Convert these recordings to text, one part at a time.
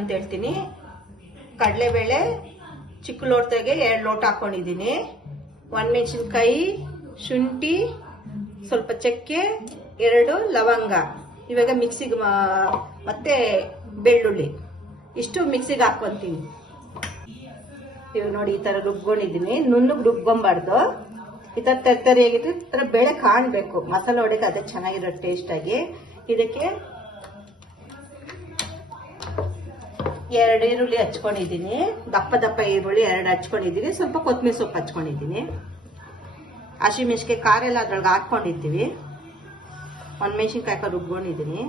ಅಂತ ಹೇಳ್ತೀನಿ. ಕಡಲೆಬೇಳೆ ಚಿಕ್ಕ ಲೋಟದಾಗೆ 2 ಲೋಟ ಹಾಕೊಂಡಿದ್ದೀನಿ. ಒಣಮೆಣಸಿನ್ಕಾಯಿ, ಶುಂಠಿ, ಸ್ವಲ್ಪ ಚಕ್ಕೆ, 2 ಲವಂಗ. ಇವಾಗ ಮಿಕ್ಸಿಗೆ ಮತ್ತೆ ಬೆಳ್ಳುಳ್ಳಿ ಇಷ್ಟು ಮಿಕ್ಸಿಗೆ ಹಾಕೊಂತೀನಿ. ಇವಾಗ ನೋಡಿ ಈ ತರ ರುಬ್ಕೊಂಡಿದ್ದೀನಿ. ನುಣ್ಣಗೆ ರುಬ್ಕೊಂಬಾರ್ದು, ಈ ತರ ತರ್ತರಿಯಾಗಿದ್ರೆ ಈ ತರ ಬೇಳೆ ಕಾಣಬೇಕು. ಮಸಾಲೆ ಹೊಡೆಗೆ ಅದೇ ಚೆನ್ನಾಗಿರೋ ಟೇಸ್ಟ್ ಆಗಿ. ಇದಕ್ಕೆ 2 ಈರುಳ್ಳಿ ಹಚ್ಕೊಂಡಿದ್ದೀನಿ. ದಪ್ಪ ದಪ್ಪ ಈರುಳ್ಳಿ 2 ಹಚ್ಕೊಂಡಿದ್ದೀನಿ. ಸ್ವಲ್ಪ ಕೊತ್ತಂಬರಿ ಸೊಪ್ಪು ಹಚ್ಕೊಂಡಿದ್ದೀನಿ. ಹಸಿಮೆಣಸಿನ್ಕಾಯಿ ಖಾರ ಎಲ್ಲ ಅದ್ರೊಳಗೆ ಹಾಕೊಂಡಿರ್ತೀವಿ. ಒಣಮೆಣಸಿನ್ಕಾಯಿ ರುಬ್ಕೊಂಡಿದ್ದೀನಿ.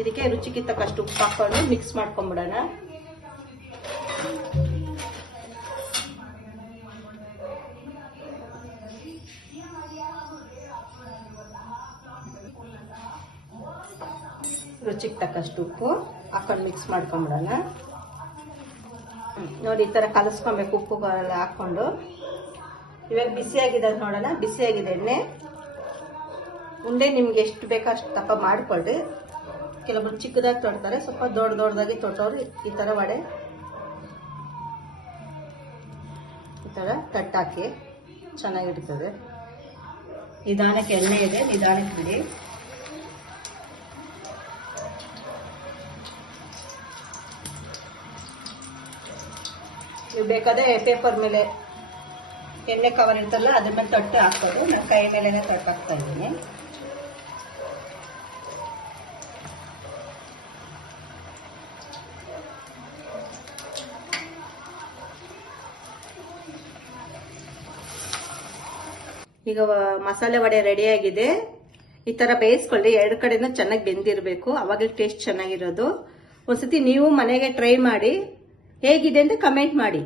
ಇದಕ್ಕೆ ರುಚಿಗೆ ತಕ್ಕಷ್ಟು ಉಪ್ಪು ಹಾಕೊಂಡು ಮಿಕ್ಸ್ ಮಾಡ್ಕೊಂಡ್ಬಿಡೋಣ. ರುಚಿಗೆ ತಕ್ಕಷ್ಟು ಉಪ್ಪು ಹಾಕೊಂಡು ಮಿಕ್ಸ್ ಮಾಡ್ಕೊಂಡ್ಬಿಡೋಣ. ನೋಡಿ ಈ ತರ ಕಲಸ್ಕೊಬೇಕು ಉಪ್ಪು ಎಲ್ಲ ಹಾಕೊಂಡು. ಇವಾಗ ಬಿಸಿಯಾಗಿದೆ ನೋಡೋಣ. ಬಿಸಿಯಾಗಿದೆ ಎಣ್ಣೆ. ಉಂಡೆ ನಿಮ್ಗೆ ಎಷ್ಟು ಬೇಕೋ ಅಷ್ಟು ದಪ್ಪ ಮಾಡ್ಕೊಳ್ರಿ. ಕೆಲವೊಬ್ರು ಚಿಕ್ಕದಾಗಿ ತೊಡ್ತಾರೆ, ಸ್ವಲ್ಪ ದೊಡ್ಡದಾಗಿ ತೊಟ್ಟವ್ರು ಈ ತರ ವಡೆ ಈ ತರ ತಟ್ಟಾಕಿ ಚೆನ್ನಾಗಿರ್ತದೆ. ನಿಧಾನಕ್ಕೆ ಎಣ್ಣೆ ಇದೆ, ನಿಧಾನಕ್ಕೆ ಬಿಡಿ. ನೀವು ಬೇಕಾದ್ರೆ ಪೇಪರ್ ಮೇಲೆ ಎಣ್ಣೆ ಕವರ್ ಇರ್ತಲ್ಲ ಅದ್ರ ಮೇಲೆ ತಟ್ಟು ಹಾಕೋದು. ನಾನು ಕೈ ಮೇಲೆನೆ ತಟ್ಟು ಹಾಕ್ತಾ ಇದ್ದೀನಿ. ಈಗ ಮಸಾಲೆ ವಡೆ ರೆಡಿ ಆಗಿದೆ. ಈ ತರ ಬೇಯಿಸ್ಕೊಳ್ಳಿ. 2 ಕಡೆನೂ ಚೆನ್ನಾಗಿ ಬೆಂದಿರಬೇಕು, ಅವಾಗ ಟೇಸ್ಟ್ ಚೆನ್ನಾಗಿರೋದು. ಒಂದ್ಸತಿ ನೀವು ಮನೆಗೆ ಟ್ರೈ ಮಾಡಿ, ಹೇಗಿದೆ ಅಂತ ಕಮೆಂಟ್ ಮಾಡಿ.